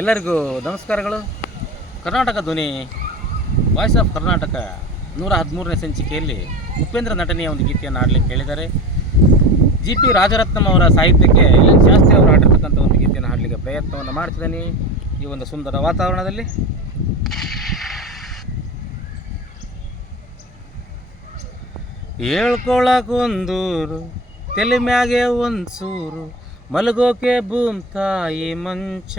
ಎಲ್ಲರಿಗೂ ನಮಸ್ಕಾರಗಳು. ಕರ್ನಾಟಕ ಧ್ವನಿ ವಾಯ್ಸ್ ಆಫ್ ಕರ್ನಾಟಕ 113ನೇ ಸಂಚಿಕೆಯಲ್ಲಿ ಉಪೇಂದ್ರ ನಟನೆಯ ಒಂದು ಗೀತೆಯನ್ನು ಹಾಡಲಿಕ್ಕೆ ಹೇಳಿದ್ದಾರೆ. ಜಿ.ಪಿ. ರಾಜರತ್ನಂ ಅವರ ಸಾಹಿತ್ಯಕ್ಕೆ ಶಾಸ್ತ್ರಿ ಅವರು ಹಾಡಿರ್ತಕ್ಕಂಥ ಒಂದು ಗೀತೆಯನ್ನು ಹಾಡಲಿಕ್ಕೆ ಪ್ರಯತ್ನವನ್ನು ಮಾಡ್ತಿದ್ದೀನಿ ಈ ಒಂದು ಸುಂದರ ವಾತಾವರಣದಲ್ಲಿ. ಹೇಳ್ಕೊಳಕೊಂದೂರು ತಲೆ ಮ್ಯಾಗೆ ಒಂದು ಸೂರು, ಮಲಗೋಕೆ ಭೂಮ್ ತಾಯಿ ಮಂಚ,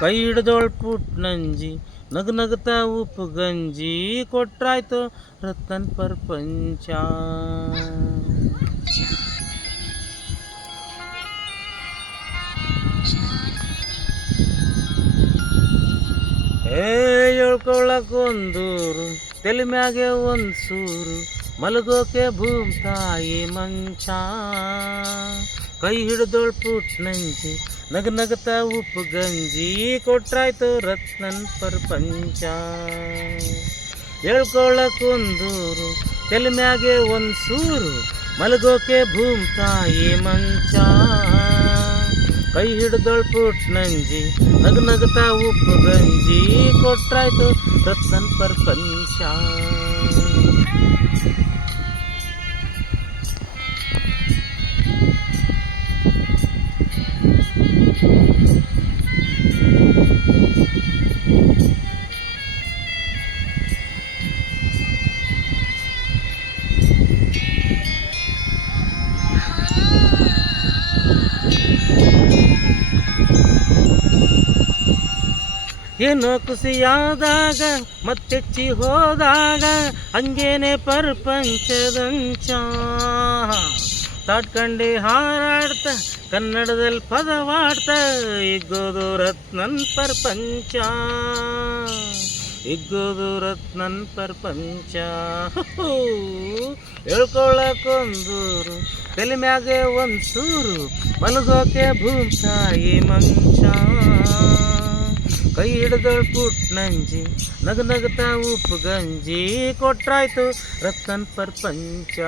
ಕೈ ಹಿಡ್ದೋಳ್ ಪುಟ್ನಂಜಿ ನಗು ನಗುತ್ತಾ ಉಪ್ಪು ಗಂಜಿ, ಕೊಟ್ರಾಯ್ತು ರತನ್ ಪ್ರಪಂಚ. ಹೇಳ್ಕೊಳಕೊಂದೂರು ತಲೆ ಮ್ಯಾಗೆ ಒಂದು ಸೂರು, ಮಲಗೋಕೆ ಭೂಮ್ ತಾಯಿ ಮಂಚ, ಕೈ ಹಿಡಿದೋಳ್ ಪುಟ್ನಂಜಿ ನಗು ನಗುತ್ತಾ ಉಪ್ಪು ಗಂಜಿ, ಕೊಟ್ರಾಯ್ತು ರತ್ನನ್ ಪ್ರಪಂಚ. ಹೇಳ್ಕೊಳಕೊಂದೂರು ತಲೆ ಮ್ಯಾಗೆ ಒಂದು ಸೂರು, ಮಲಗೋಕೆ ಭೂಮ್ ತಾಯಿ ಮಂಚ, ಕೈ ಹಿಡಿದೋಳ್ ಪುಟ್ನಂಜಿ ನಗು ನಗುತ್ತಾ ಉಪ್ಪು ಗಂಜಿ, ಕೊಟ್ರಾಯ್ತು ರತ್ನನ್ ಪ್ರಪಂಚ. ಏನೋ ಖುಷಿಯಾದಾಗ ಮತ್ತೆಚ್ಚಿ ಹೋದಾಗ ಹಂಗೇನೆ ಪ್ರಪಂಚದಂಚ, ತಾಟ್ಕಂಡೆ ಹಾರಾಡ್ತ ಕನ್ನಡದಲ್ಲಿ ಪದವಾಡ್ತ, ಇಗ್ಗೋದು ರತ್ನನ್ ಪ್ರಪಂಚ, ಇಗ್ಗೋದು ರತ್ನನ್ ಪ್ರಪಂಚ. ಹೇಳ್ಕೊಳಕೊಂದೂರು ತಲೆ ಮ್ಯಾಗೆ ಒಂದು ಸೂರು, ಮಲಗೋಕೆ ಭೂಮ್ ತಾಯಿ ಮಂಚ, ಕೈ ಹಿಡಿದೋಳ್ ಪುಟ್ನಂಜಿ ನಗು ನಗುತ್ತಾ ಉಪ್ಪು ಗಂಜಿ, ಕೊಟ್ರಾಯ್ತು ರತನ್ ಪ್ರಪಂಚ.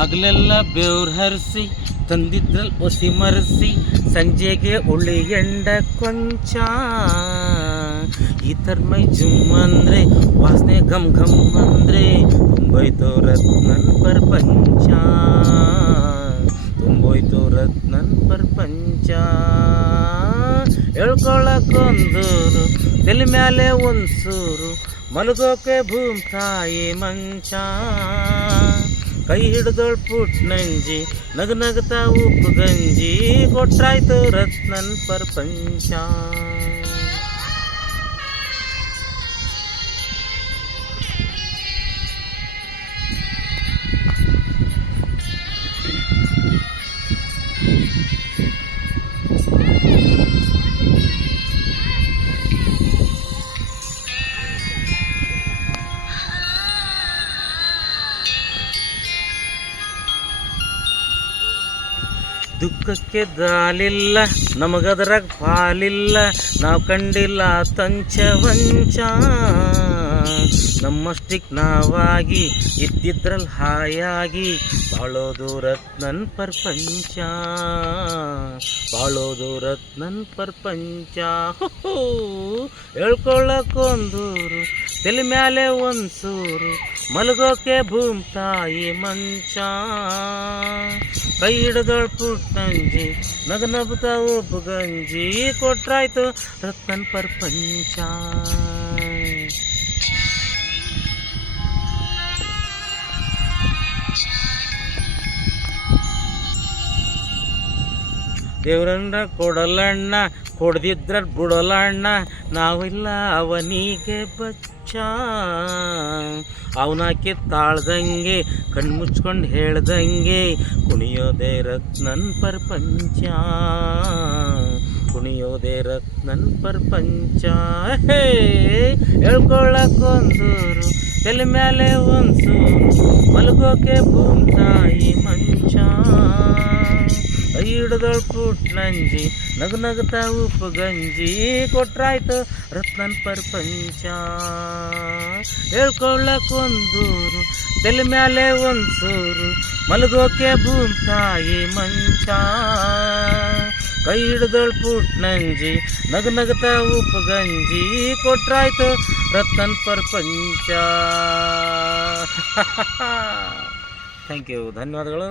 ಹಗಲೆಲ್ಲ ಬೆವ್ರು ಹರಿಸಿ ತಂದಿದ್ರಲ್ಲಿ ಒಸಿ ಮರೆಸಿ, ಸಂಜೆಗೆ ಉಳ್ಳಿ ಎಂಡ ಕೊಂಚ, ಈ ಮೈ ಜುಮ್ ಅಂದರೆ ವಾಸನೆ ಘಮ್ ಘಮ್ ಅಂದರೆ, ತುಂಬೋಯ್ತು ರತ್ನನ್ ಪ್ರಪಂಚ, ತುಂಬೋಯ್ತು ರತ್ನನ್ ಪ್ರಪಂಚ. ಹೇಳ್ಕೊಳಕೊಂದೂರು ತಲೆ ಮ್ಯಾಲೆ ಒಂದು ಸೂರು, ಮಲಗೋಕೆ ಭೂಮ್ ತಾಯಿ ಮಂಚ, ಕೈ ಹಿಡಿದೋಳ್ ಪುಟ್ನಂಜಿ ನಗು ನಗುತ್ತಾ ಉಪ್ಪು ಗಂಜಿ, ಕೊಟ್ರಾಯ್ತು ರತ್ನನ್ ಪ್ರಪಂಚ. ದುಃಖಕ್ಕೆ ದಾಲಿಲ್ಲ ನಮಗದ್ರಾಗ ಪಾಲಿಲ್ಲ, ನಾವು ಕಂಡಿಲ್ಲ ತಂಚವಂಚ, ನಮ್ಮಷ್ಟಿಕ್ ನಾವಾಗಿ ಇದ್ದಿದ್ರಲ್ಲಿ ಹಾಯಾಗಿ, ಬಾಳೋದು ರತ್ನನ್ ಪ್ರಪಂಚ, ಬಾಳೋದು ರತ್ನನ್ ಪ್ರಪಂಚ. ಹೇಳ್ಕೊಳಕೊಂದೂರು ತಲೆ ಮ್ಯಾಲೆ ಒಂದು ಸೂರು, ಮಲಗೋಕೆ ಭೂಮ್ ತಾಯಿ ಮಂಚ, ಕೈ ಹಿಡಿದೋಳ್ ಪುಟ್ನಂಜಿ ನಗು ನಗುತ್ತಾ ಉಪ್ಪು ಗಂಜಿ, ಕೊಟ್ರಾಯ್ತು ರತನ್ ಪ್ರಪಂಚ. ದೇವ್ರನ್ನ ಕೊಡಲಣ್ಣ ಕೊಡ್ದಿದ್ರ ಬಿಡೋಲಣ್ಣ, ನಾವಿಲ್ಲ ಅವನಿಗೆ ಬಚ್ಚ, ಅವನಾಕಿ ತಾಳ್ದಂಗೆ ಕಣ್ಮುಚ್ಕೊಂಡು ಹೇಳ್ದಂಗೆ, ಕುಣಿಯೋದೇ ರತ್ನನ್ ಪ್ರಪಂಚ, ಕುಣಿಯೋದೇ ರತ್ನನ್ ಪ್ರಪಂಚ. ಹೇಳ್ಕೊಳಕೊಂದೂರು ತಲೆ ಮ್ಯಾಲೆ ಒಂದು ಸೂರು, ಮಲಗೋಕೆ ಭೂಮ್ ತಾಯಿ ಮಂಚ, ಕೈ ಹಿಡ್ದೊಳ್ ಪುಟ್ನಂಜಿ ನಗು ನಗುತ್ತಾ ಉಪ್ಪು ಗಂಜಿ ಕೊಟ್ರಾಯ್ತು ರತ್ನನ್ ಪ್ರಪಂಚ. ಹೇಳ್ಕೊಳ್ಳಕ್ಕೊಂದೂರು ತಲೆ ಮ್ಯಾಲೆ ಒಂದು ಸೂರು ಮಲಗೋಕೆ ಭೂಮ್ತಾಯಿ ಮಂಚ. ಕೈ ಹಿಡ್ದೊಳ್ ಪುಟ್ನಂಜಿ ನಗು ನಗುತ್ತಾ ಉಪ್ಪು ಗಂಜಿ ಕೊಟ್ರಾಯ್ತು ರತ್ನನ್ ಪ್ರಪಂಚ. ಥ್ಯಾಂಕ್ ಯು, ಧನ್ಯವಾದಗಳು.